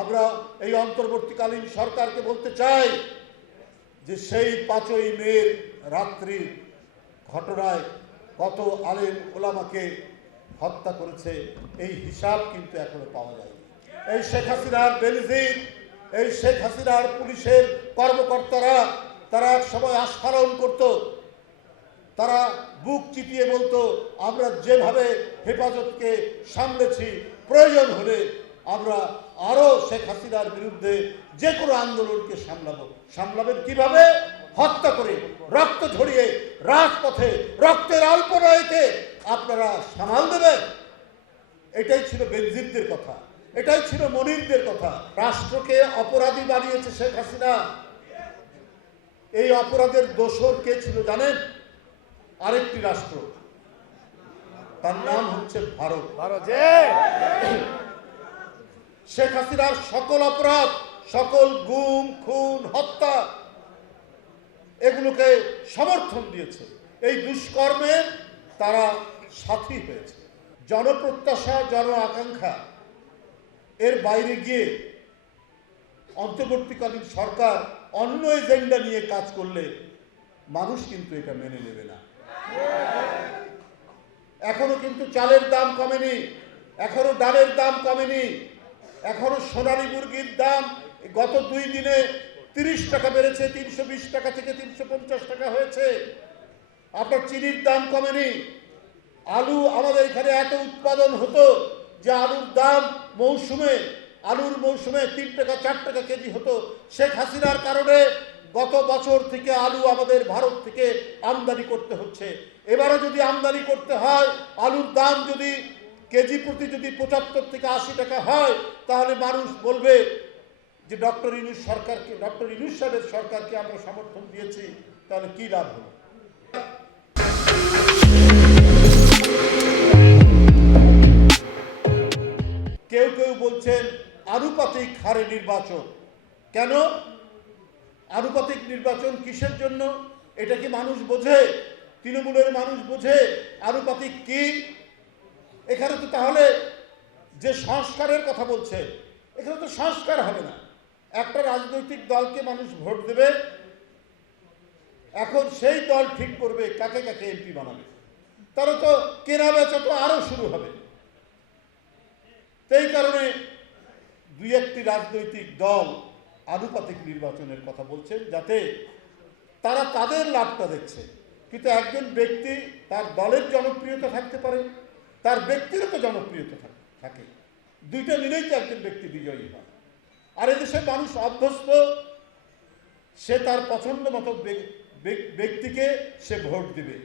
আমরা এই অন্তর্বর্তীকালীন সরকারকে বলতে চাই যে সেই 5ই মে রাত্রির ঘটনায় কত আলেম ওলামাকে হত্যা করেছে এই হিসাব কিন্তু এখনো পাওয়া যায়নি। এই শেখ হাসিনার বেনজির, এই শেখ হাসিনার পুলিশের কর্মকর্তারা তারা এক সময় আস্ফালন করত, তারা বুক চিতিয়ে বলতো আমরা যেভাবে হেফাজতকে সামলেছি প্রয়োজন হলে আমরা আরো শেখ হাসিনার বিরুদ্ধে যে কোনো আন্দোলনকে সামলাবেন কিভাবে? হত্যা করে, রক্ত ঝরিয়ে রাজপথে রক্তের আলপনায়কে আপনারা সামাল দেবেন। এটাই ছিল বেনজিরদের কথা, এটাই ছিল মনিরদের কথা। রাষ্ট্রকে অপরাধী বানিয়েছে শেখ হাসিনা। এই অপরাধের দোষর কে ছিল জানেন? আরেকটি রাষ্ট্র, তার নাম হচ্ছে ভারত। শেখ হাসিনার সকল অপরাধ, সকল গুম খুন হত্যা এগুলোকে সমর্থন দিয়েছে। এই দুষ্কর্মের তারা সাথী হয়েছে। জনপ্রত্যাশা, জন আকাঙ্ক্ষা এর বাইরে গিয়ে অন্তর্বর্তীকালীন সরকার অন্য এজেন্ডা নিয়ে কাজ করলে মানুষ কিন্তু এটা মেনে নেবে না। এখনো কিন্তু চালের দাম কমেনি, এখনো ডালের দাম কমেনি, এখনো সোনালী মুরগির দাম গত 2 দিনে 30 টাকা বেড়েছে, 320 টাকা থেকে 350 টাকা হয়েছে। আপনার চিনির দাম কমেনি। আলু আমাদের এখানে এত উৎপাদন হতো যে আলুর দাম আলুর মৌসুমে 3 টাকা 4 টাকা কেজি হতো। শেখ হাসিনার কারণে গত বছর থেকে আলু আমাদের ভারত থেকে আমদানি করতে হচ্ছে। এবারও যদি আমদানি করতে হয়, আলুর দাম যদি কেজি প্রতি যদি 75 থেকে 80 টাকা হয়, তাহলে মানুষ বলবে যে ডক্টর ইউনূস সাহেবের সরকারকে আমরা সমর্থন দিয়েছি, তাহলে কি লাভ হলো? কেউ কেউ বলছেন আনুপাতিক হারে নির্বাচন। কেন আনুপাতিক নির্বাচন? কিসের জন্য? এটা কি মানুষ বোঝে? তৃণমূলের মানুষ বোঝে আনুপাতিক কি? এখানে তো তাহলে যে সংস্কারের কথা বলছে, এখানে তো সংস্কার হবে না। একটা রাজনৈতিক দলকে মানুষ ভোট দেবে, এখন সেই দল ঠিক করবে কাকে কাকে এমপি বানাবে। তাহলে তো কেনা বেচা তো আরো শুরু হবে। এই কারণে 2-1টি রাজনৈতিক দল আনুপাতিক নির্বাচনের কথা বলছেন, যাতে তারা তাদের লাভটা দেখছে। কিন্তু একজন ব্যক্তি তার দলের জনপ্রিয়তা থাকতে পারে, তার ব্যক্তিগত জনপ্রিয়তা থাকে, দুইটা মিলেই তো একজন ব্যক্তি বিজয়ী হয়। আর এদেশের মানুষ অভ্যস্ত, সে তার পছন্দ মতো ব্যক্তিকে সে ভোট দিবে।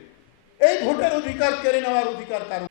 এই ভোটের অধিকার কেড়ে নেওয়ার অধিকার কারণ